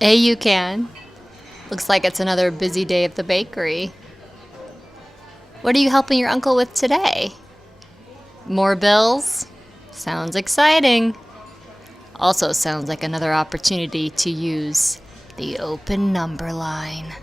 Hey, Ucan. Looks like it's another busy day at the bakery. What are you helping your uncle with today? More bills? Sounds exciting. Also sounds like another opportunity to use the open number line.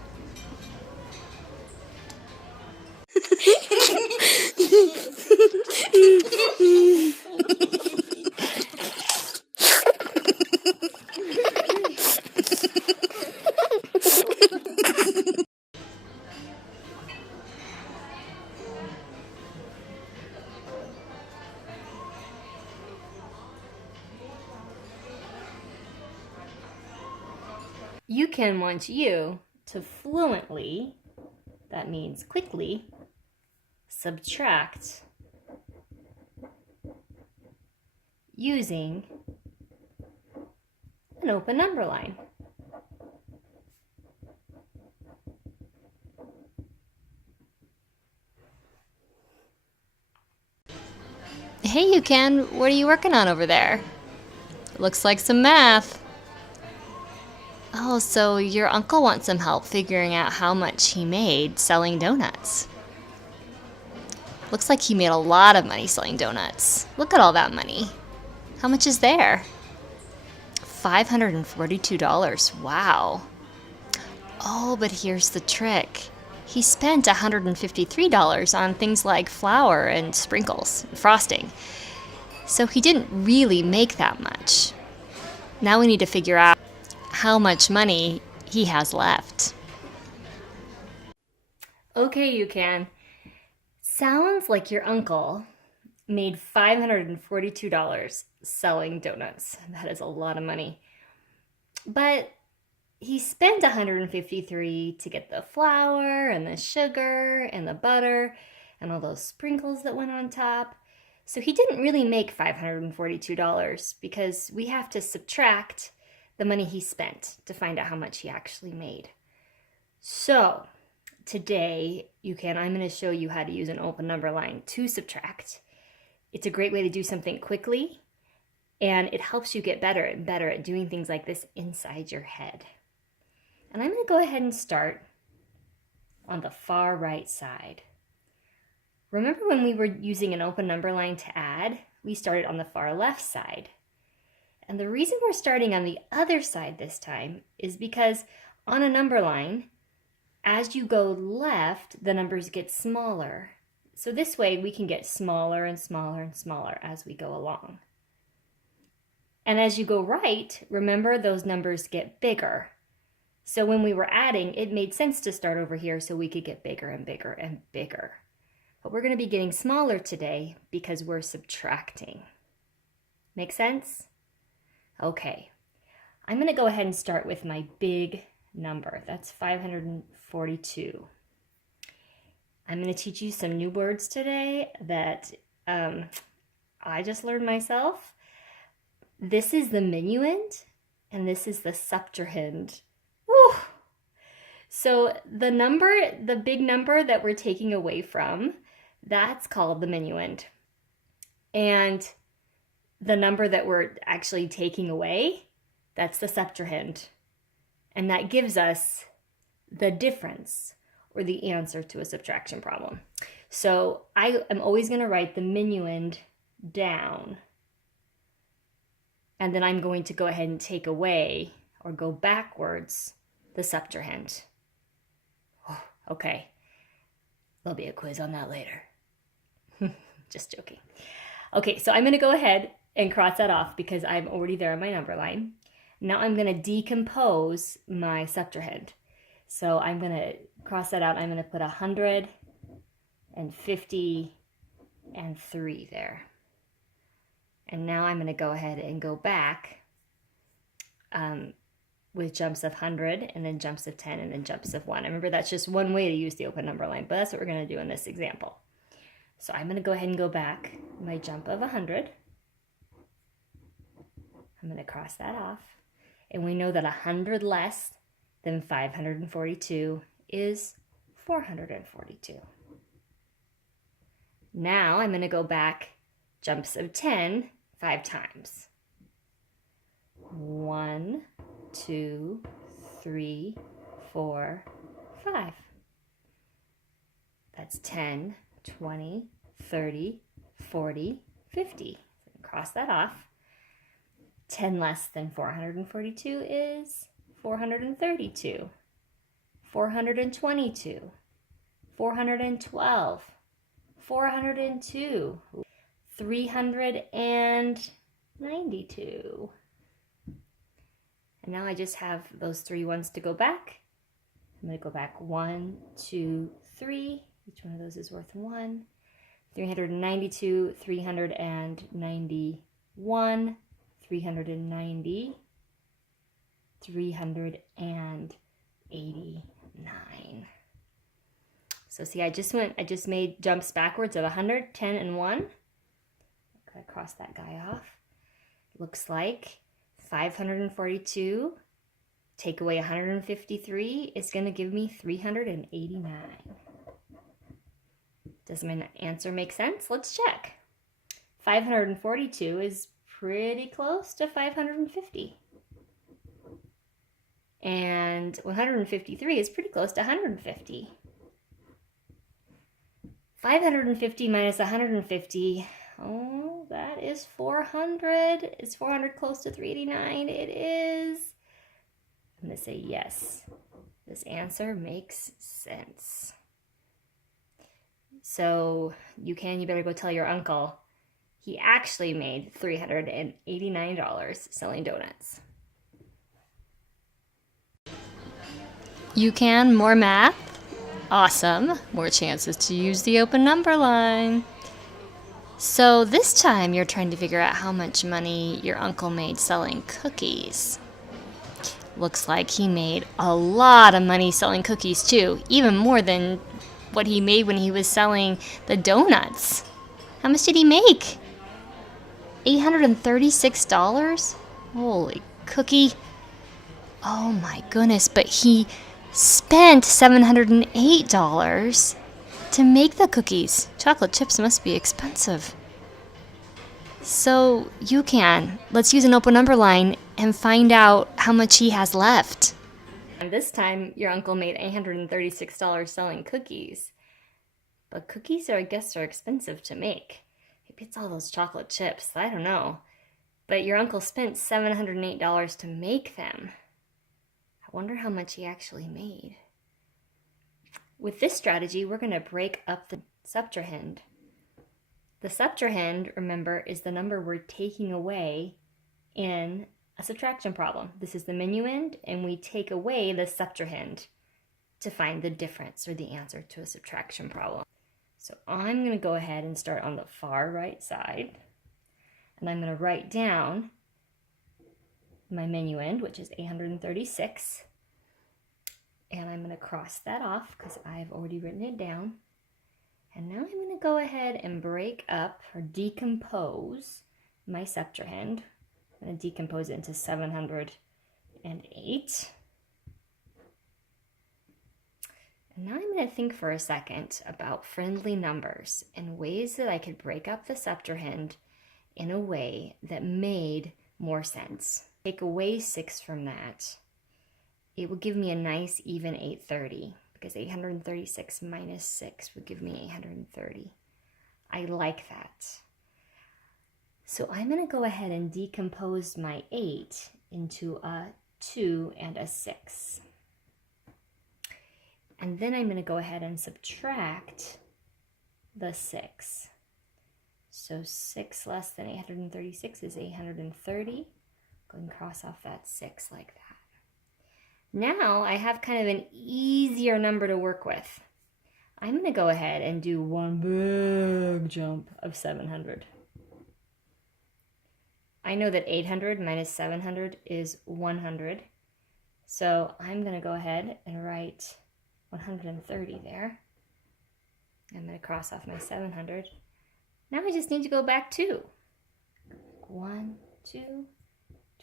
Ucan wants you to fluently, that means quickly, subtract using an open number line. Hey, Ucan, what are you working on over there? Looks like some math. Oh, so your uncle wants some help figuring out how much he made selling donuts. Looks like he made a lot of money selling donuts. Look at all that money. How much is there? $542. Wow. Oh, but here's the trick. He spent $153 on things like flour and sprinkles, and frosting. So he didn't really make that much. Now we need to figure out how much money he has left. Okay, Ucan. Sounds like your uncle made $542 selling donuts. That is a lot of money. But he spent $153 to get the flour and the sugar and the butter and all those sprinkles that went on top. So he didn't really make $542 because we have to subtract the money he spent to find out how much he actually made. So today, I'm going to show you how to use an open number line to subtract. It's a great way to do something quickly, and it helps you get better and better at doing things like this inside your head. And I'm going to go ahead and start on the far right side. Remember when we were using an open number line to add? We started on the far left side. And the reason we're starting on the other side this time is because on a number line, as you go left, the numbers get smaller. So this way we can get smaller and smaller and smaller as we go along. And as you go right, remember those numbers get bigger. So when we were adding, it made sense to start over here so we could get bigger and bigger and bigger. But we're going to be getting smaller today because we're subtracting. Make sense? Okay, I'm going to go ahead and start with my big number. That's 542. I'm going to teach you some new words today that I just learned myself. This is the minuend, and this is the septuagint. Woo! So the big number that we're taking away from, that's called the minuend. And the number that we're actually taking away, that's the septuagint. And that gives us the difference or the answer to a subtraction problem. So I am always going to write the minuend down. And then I'm going to go ahead and take away or go backwards the septuagint. Oh, okay. There'll be a quiz on that later. Just joking. Okay, so I'm going to go ahead and cross that off because I'm already there on my number line. Now I'm going to decompose my septuagint. So I'm going to cross that out. I'm going to put 150 and 3 there. And now I'm going to go ahead and go back with jumps of 100 and then jumps of 10 and then jumps of 1. Remember, that's just one way to use the open number line, but that's what we're going to do in this example. So I'm going to go ahead and go back my jump of 100. I'm going to cross that off. And we know that 100 less than 542 is 442. Now I'm going to go back jumps of 10 5 times. 1, 2, 3, 4, 5. That's 10, 20, 30, 40, 50. Cross that off. 10 less than 442 is 432, 422, 412, 402, 392. And now I just have those 3 ones to go back. I'm going to go back 1, 2, 3. Each one of those is worth 1. 392, 391, 390, 389. So see, I just made jumps backwards of 100, 10, and 1. I cross that guy off. Looks like 542 take away 153 is going to give me 389. Does my answer make sense? Let's check. 542 is pretty close to 550. And 153 is pretty close to 150. 550 minus 150, oh, that is 400. Is 400 close to 389? It is. I'm going to say yes. This answer makes sense. So you better go tell your uncle. He actually made $389 selling donuts. Ucan, more math? Awesome. More chances to use the open number line. So this time you're trying to figure out how much money your uncle made selling cookies. Looks like he made a lot of money selling cookies too, even more than what he made when he was selling the donuts. How much did he make? $836? Holy cookie. Oh my goodness, but he spent $708 to make the cookies. Chocolate chips must be expensive. So let's use an open number line and find out how much he has left. And this time, your uncle made $836 selling cookies. But cookies I guess are expensive to make. Maybe it's all those chocolate chips. I don't know. But your uncle spent $708 to make them. I wonder how much he actually made. With this strategy, we're going to break up the subtrahend. The subtrahend, remember, is the number we're taking away in a subtraction problem. This is the minuend, and we take away the subtrahend to find the difference or the answer to a subtraction problem. So I'm going to go ahead and start on the far right side, and I'm going to write down my minuend, which is 836, and I'm going to cross that off because I've already written it down. And now I'm going to go ahead and break up or decompose my subtrahend. I'm going to decompose it into 708. And now I'm going to think for a second about friendly numbers and ways that I could break up the subtrahend in a way that made more sense. Take away 6 from that. It would give me a nice even 830 because 836 minus 6 would give me 830. I like that. So I'm going to go ahead and decompose my 8 into a 2 and a 6. And then I'm going to go ahead and subtract the 6. So 6 less than 836 is 830. Go and cross off that 6 like that. Now I have kind of an easier number to work with. I'm going to go ahead and do one big jump of 700. I know that 800 minus 700 is 100. So I'm going to go ahead and write 130 there. I'm going to cross off my 700. Now I just need to go back 2. 1, 2.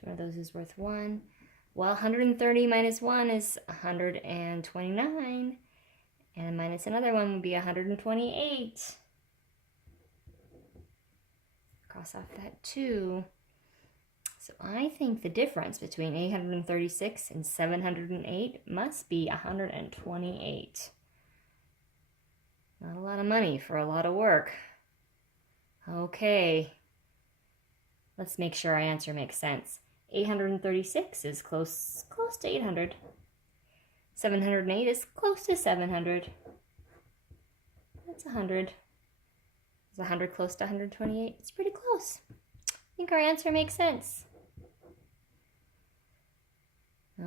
2 of those is worth 1. Well, 130 minus 1 is 129. And minus another one would be 128. cross off that 2. So I think the difference between 836 and 708 must be 128. Not a lot of money for a lot of work. Okay. Let's make sure our answer makes sense. 836 is close to 800. 708 is close to 700. That's 100. Is 100 close to 128? It's pretty close. I think our answer makes sense.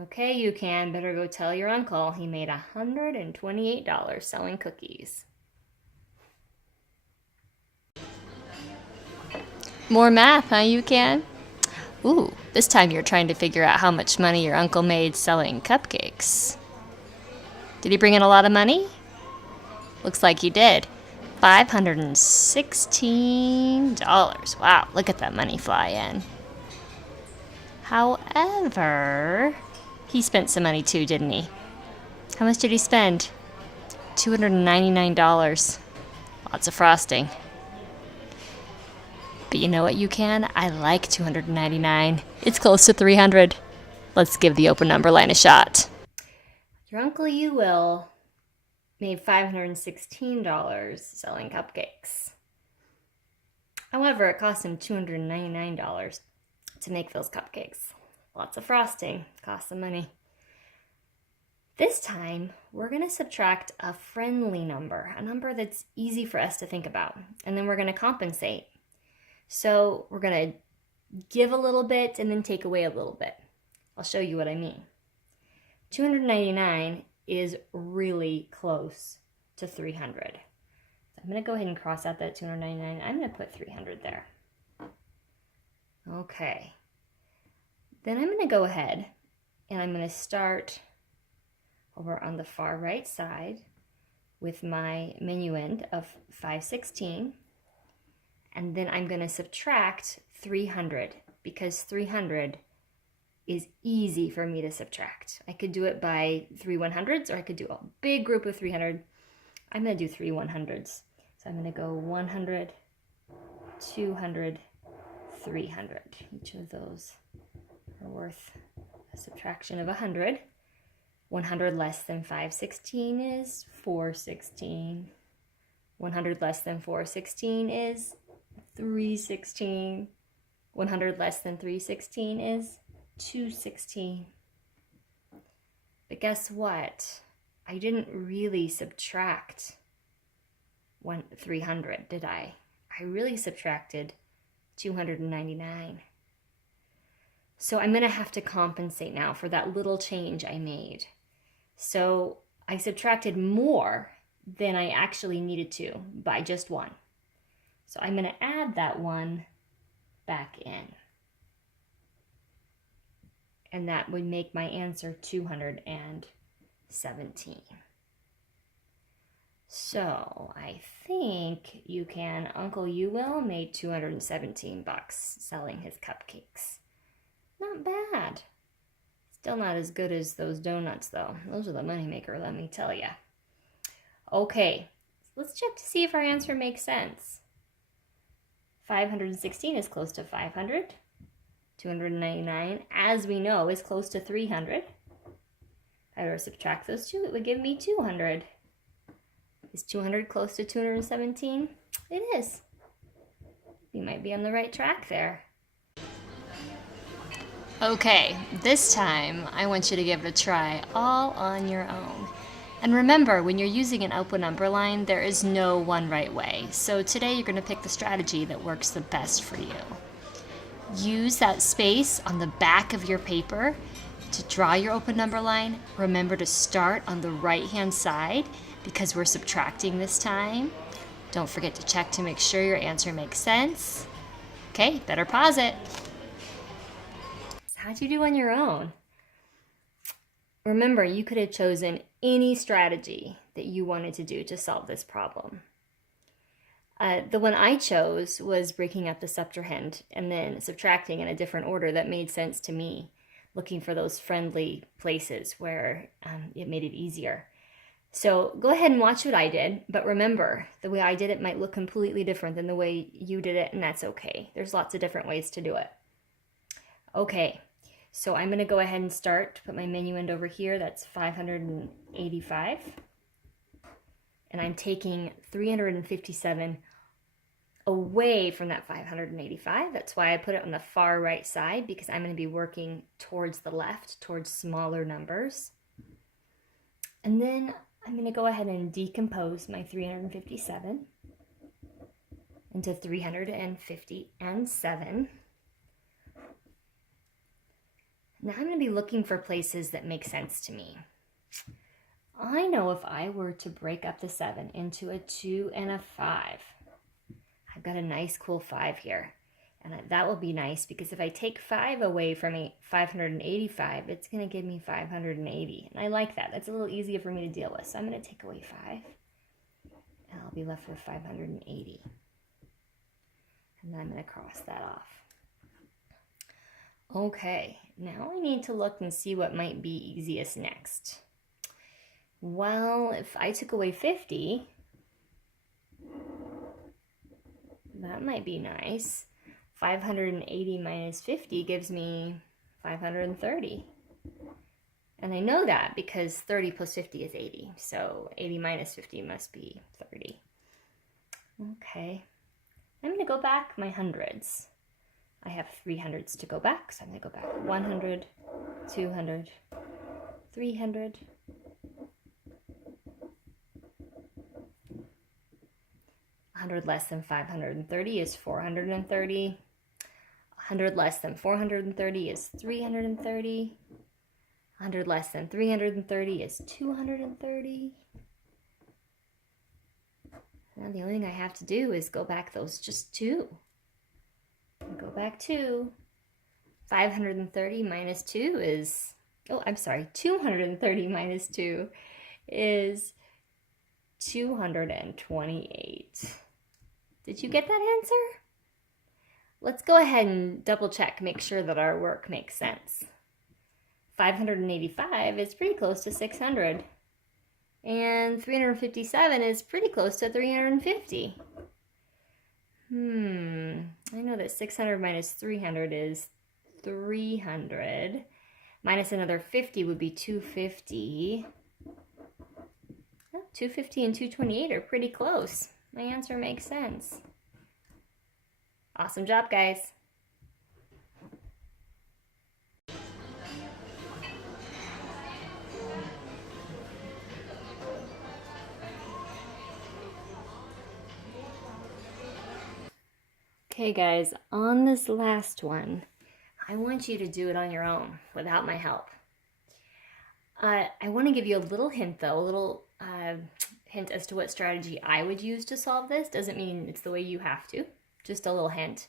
Okay, Ucan, better go tell your uncle he made $128 selling cookies. More math, huh, Ucan? Ooh, this time you're trying to figure out how much money your uncle made selling cupcakes. Did he bring in a lot of money? Looks like he did. $516. Wow, look at that money fly in. However, he spent some money too, didn't he? How much did he spend? $299. Lots of frosting. But you know what, Ucan? I like $299. It's close to $300. Let's give the open number line a shot. Your Uncle You Will made $516 selling cupcakes. However, it cost him $299 to make those cupcakes. Lots of frosting, cost some money. This time, we're going to subtract a friendly number, a number that's easy for us to think about, and then we're going to compensate. So we're going to give a little bit and then take away a little bit. I'll show you what I mean. 299 is really close to 300. So I'm going to go ahead and cross out that 299. I'm going to put 300 there. Okay. Then I'm going to go ahead and I'm going to start over on the far right side with my minuend of 516. And then I'm going to subtract 300 because 300 is easy for me to subtract. I could do it by 3 100s or I could do a big group of 300. I'm going to do 3 100s. So I'm going to go 100, 200, 300. Each of those are worth a subtraction of 100. 100 less than 516 is 416. 100 less than 416 is 316. 100 less than 316 is 216. But guess what? I didn't really subtract 300, did I? I really subtracted 299. So I'm going to have to compensate now for that little change I made. So I subtracted more than I actually needed to by just 1. So I'm going to add that 1 back in. And that would make my answer 217. So I think Uncle You Will made $217 selling his cupcakes. Not bad. Still not as good as those donuts though. Those are the moneymaker, let me tell ya. Okay, let's check to see if our answer makes sense. 516 is close to 500. 299, as we know, is close to 300. If I were to subtract those two, it would give me 200. Is 200 close to 217? It is. You might be on the right track there. Okay, this time I want you to give it a try all on your own. And remember, when you're using an open number line, there is no one right way. So today you're going to pick the strategy that works the best for you. Use that space on the back of your paper to draw your open number line. Remember to start on the right-hand side because we're subtracting this time. Don't forget to check to make sure your answer makes sense. Okay, better pause it. How'd you do on your own? Remember, you could have chosen any strategy that you wanted to do to solve this problem. The one I chose was breaking up the septuagint and then subtracting in a different order that made sense to me, looking for those friendly places where it made it easier. So go ahead and watch what I did, but remember, the way I did it might look completely different than the way you did it, and that's okay. There's lots of different ways to do it. Okay, so I'm gonna go ahead and start, put my minuend over here, that's 585. And I'm taking 357 away from that 585. That's why I put it on the far right side, because I'm gonna be working towards the left, towards smaller numbers. And then I'm going to go ahead and decompose my 357 into 357. Now I'm going to be looking for places that make sense to me. I know if I were to break up the 7 into a 2 and a 5, I've got a nice cool 5 here. And that will be nice, because if I take 5 away from 585, it's going to give me 580. And I like that. That's a little easier for me to deal with. So I'm going to take away 5, and I'll be left with 580. And then I'm going to cross that off. Okay, now I need to look and see what might be easiest next. Well, if I took away 50, that might be nice. 580 minus 50 gives me 530. And I know that because 30 plus 50 is 80. So 80 minus 50 must be 30. Okay. I'm going to go back my hundreds. I have 3 hundreds to go back, so I'm going to go back 100, 200, 300. 100 less than 530 is 430. 100 less than 430 is 330. 100 less than 330 is 230. Now the only thing I have to do is go back those just 2. Go back 2. 530 minus 2 is, 230 minus 2 is 228. Did you get that answer? Let's go ahead and double check, make sure that our work makes sense. 585 is pretty close to 600. And 357 is pretty close to 350. I know that 600 minus 300 is 300. Minus another 50 would be 250. 250 and 228 are pretty close. My answer makes sense. Awesome job, guys. Okay, guys, on this last one, I want you to do it on your own without my help. I want to give you a little hint, though, a little hint as to what strategy I would use to solve this. Doesn't mean it's the way you have to. Just a little hint.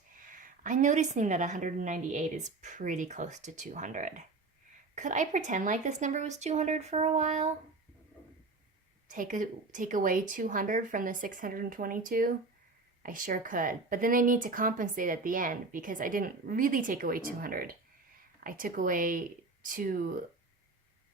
I'm noticing that 198 is pretty close to 200. Could I pretend like this number was 200 for a while? Take away 200 from the 622? I sure could. But then I need to compensate at the end, because I didn't really take away 200. I took away 2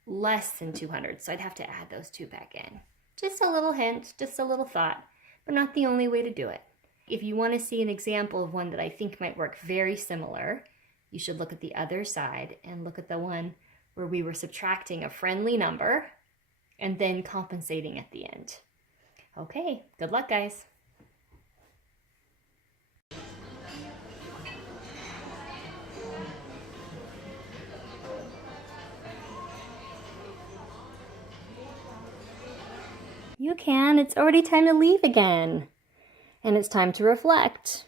less than 200, so I'd have to add those 2 back in. Just a little hint, just a little thought, but not the only way to do it. If you want to see an example of one that I think might work very similar, you should look at the other side and look at the one where we were subtracting a friendly number and then compensating at the end. Okay, good luck, guys. You can. It's already time to leave again. And it's time to reflect.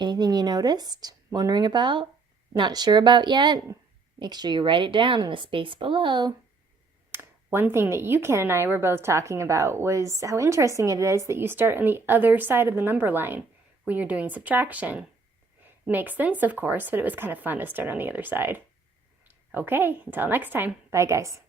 Anything you noticed? Wondering about? Not sure about yet? Make sure you write it down in the space below. One thing that Ucan and I were both talking about was how interesting it is that you start on the other side of the number line when you're doing subtraction. It makes sense, of course, but it was kind of fun to start on the other side. Okay, until next time. Bye, guys.